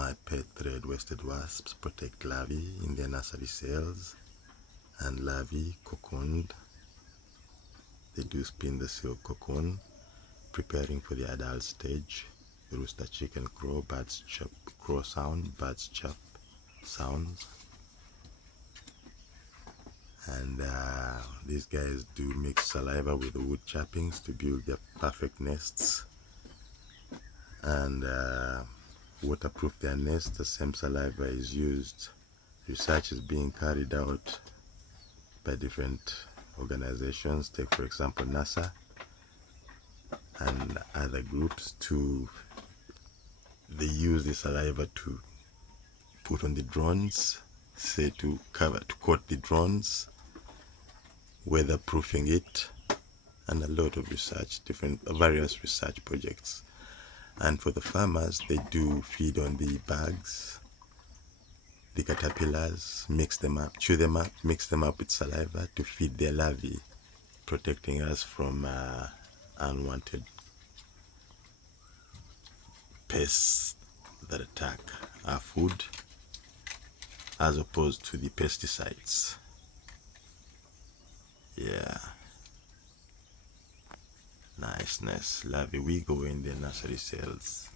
My pet red-waisted wasps protect larvae in their nursery cells, and larvae cocooned. They do spin the silk cocoon, preparing for the adult stage. Rooster, chicken, crow, birds chirp, crow sound, birds chirp sounds. And these guys do mix saliva with the wood choppings to build their perfect nests, and waterproof their nests. The same saliva is used. Research is being carried out by different organizations. Take for example NASA and other groups. They use the saliva to put on the drones, say to coat the drones, weatherproofing it, and a lot of research, various research projects. And for the farmers, they do feed on the bugs, the caterpillars, mix them up, chew them up, mix them up with saliva to feed their larvae, protecting us from unwanted pests that attack our food, as opposed to the pesticides. Yeah, nice. Larvae, we go in the nursery cells.